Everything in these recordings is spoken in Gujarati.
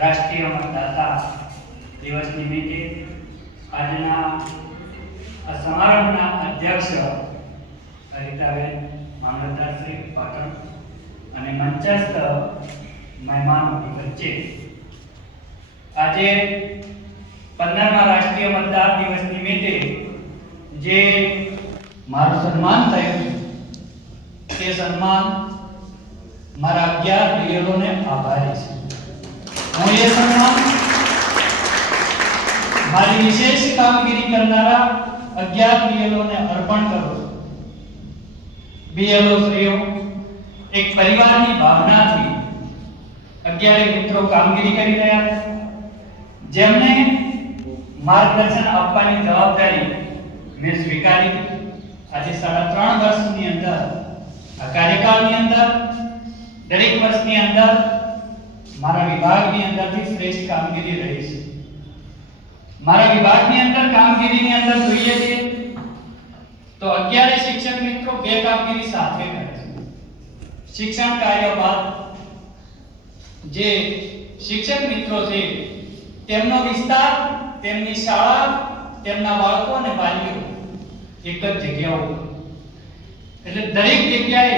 રાષ્ટ્રીય મતદાતા દિવસ નિમિત્તે આજના આ સમારંભના અધ્યક્ષ હરિતાબેન મામલતદાર શ્રી પાટણ અને મંચસ્થ મહેમાનોની વચ્ચે આજે 15મા રાષ્ટ્રીય મતદાર દિવસ નિમિત્તે જે મારું સન્માન થયું તે સન્માન મારા 11 પ્રિયલોને આભારી છું। હું એ સન્માન મારી વિશેષ કામગીરી કરનારા 11 પ્રિયલોને અર્પણ કરું છું। બીએલઓ શ્રીઓ એક પરિવારની ભાવનાથી 11 મિત્રો કામગીરી કરી રહ્યા છે, જેમને માર્ગદર્શન આપવાની જવાબદારી મેં સ્વીકારી। આજે 3.5 વર્ષની અંદર આ કાર્યકાળની અંદર દરેક વર્ષની અંદર મારા વિભાગની અંદરથી શ્રેષ્ઠ કામગીરી રહી છે। મારા વિભાગની અંદર કામગીરીની અંદર જોઈએ છે તો 11 શિક્ષક મિત્રો બે કામગીરી સાથે કરે છે। શિક્ષણ કાર્ય બાદ જે શિક્ષક મિત્રો છે તેમનો વિસ્તાર, તેમની શાળા, તેમના બાળકો અને વાલીઓ એક જ જગ્યાઓ, એટલે દરેક જગ્યાએ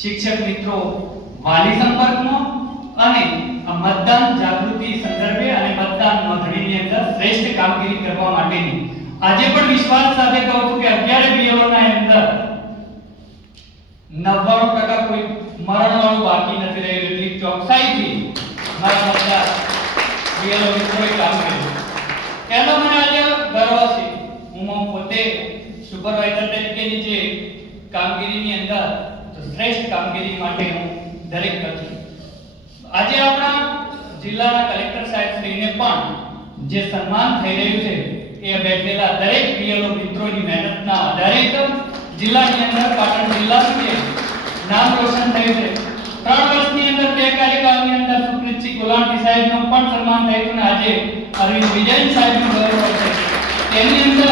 શિક્ષક મિત્રો વાલી સંપર્કમાં અને મતદાન જાગૃતિ સંદર્ભે અને મતદાન નોંધણીની અંદર શ્રેષ્ઠ કામગીરી કરવા માટેની આજે પણ વિશ્વાસ સાથે કહું છું કે 11 બીએલઓના અંદર 99% કોઈ મરણવાળું બાકી નથી રહ્યું। એટલી ચોકસાઈથી મારા મતદાર બીએલઓ મિત્રોએ કામ કર્યું, એનો મને આજે ગર્વ છે। હું પોતે સુપરવાઇઝર તરીકેની જે કામગીરીની અંદર શ્રેષ્ઠ કામગીરી માટે હું દરેક કરતો। આજે આપણા જિલ્લાના કલેક્ટર સાહેબ શ્રીને પણ જે સન્માન થઈ રહ્યું છે એ બેઠેલા દરેક બીએલઓ મિત્રોની મહેનતના આધારે જિલ્લાની અંદર પાટણ જિલ્લાનું નામ રોશન થયું છે। 3 વર્ષની અંદર બે કાર્યકાળની અંદર સુપ્રીતસિંહ ગોલાણી સાહેબનું પણ સન્માન થયું છે અને આજે અરવિંદ વિજયન સાહેબનું ગૌરવ છે। તેની અંદર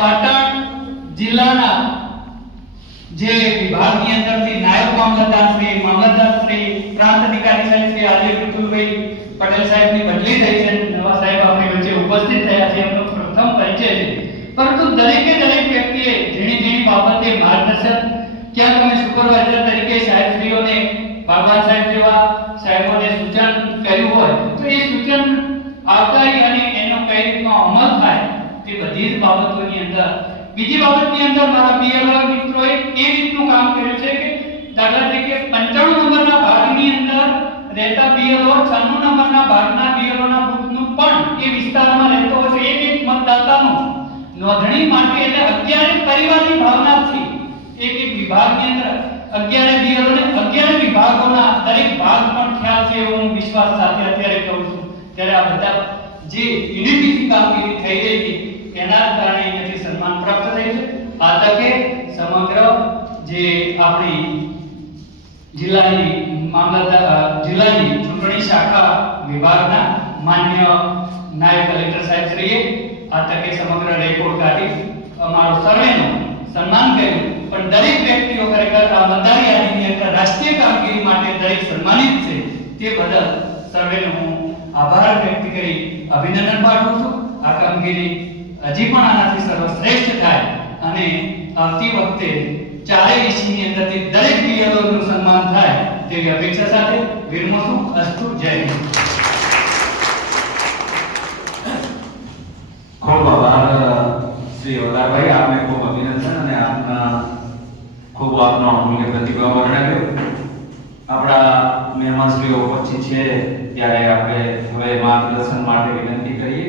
પાટણ જિલ્લાના જે વિભાગની અંદરથી નાયબ મામલતદાર શ્રી, પ્રાંત અધિકારી સાહેબ શ્રી આજે પૃથુલભાઈ પટેલ સાહેબની બદલી થઈ છે, નવા સાહેબ આપણી વચ્ચે ઉપસ્થિત થયા છે, એમનો પ્રથમ પરિચય છે। પરંતુ દરેક વ્યક્તિએ ઝીણી બાબતે માર્ગદર્શન, ક્યાંક અમે સુપરવાઇઝર તરીકે સાહેબશ્રીઓને, ભગવાન સાહેબ જેવા સાહેબોને સૂચન કર્યું હોય તો એ સૂચન આવકારી અને એનો કઈ રીતનો અમલ થાય તે બધી જ બાબતોની અંદર બીજી બાબતની અંદર મારા બીએલઓ મિત્રોએ એ રીતનું કામ કર્યું છે કે દાખલા તરીકે 95 નંબરના ભાગની અંદર રહેતા બીએલઓ 96 નંબરના ભાગના બીએલઓના બૂથનું પણ એ વિસ્તારમાં રહેતો હોય છે એક મતદાતાનો નોંધણી માટે, એટલે 11 પરિવારની ભાવનાથી એક વિભાગની અંદર 11 બીએલઓને 11 વિભાગોના દરેક ભાગ પણ ખ્યાલ છે એવો હું વિશ્વાસ સાથે અત્યારે કહું છું। ત્યારે આ બધા જે યુનિટીથી કામગીરી થઈ રહી હતી એના કારણે એનાથી સન્માન પ્રાપ્ત થયું છે। આ તકે સમગ્ર જે આપણી જિલ્લાની ચૂંટણી શાખા વિભાગના માન્ય નાયબ કલેક્ટર સાહેબ શ્રીએ આ તકે સમગ્ર રેકોર્ડ કાઢી અમારો સર્વેનું સન્માન કર્યું। પણ દરેક વ્યક્તિઓ ખરેખર આ મતદાર યાદીની અંદર રાષ્ટ્રીય કામગીરી માટે દરેક સન્માનિત છે, તે બદલ સર્વેનો હું આભાર વ્યક્ત કરી અભિનંદન પાઠવું છું। આ કામગીરી હજી પણ આનાથી સર્વશ્રેષ્ઠ થાય અને આવતી વખતે ચારેય વિષયની અંદરથી દરેક બીએલઓનું સન્માન થાય તેવી અપેક્ષા સાથે વિરમું છું। અસ્તુ, જય હિન્દ। ખૂબ આભાર શ્રી વલ્લભભાઈ, આપને ખૂબ અભિનંદન અને આપનો અમૂલ્ય પ્રતિભાવ જણાવ્યો। આપણા મહેમાનશ્રીઓ ઉપસ્થિત છે ત્યારે આપણે હવે માર્ગદર્શન માટે વિનંતી કરીએ।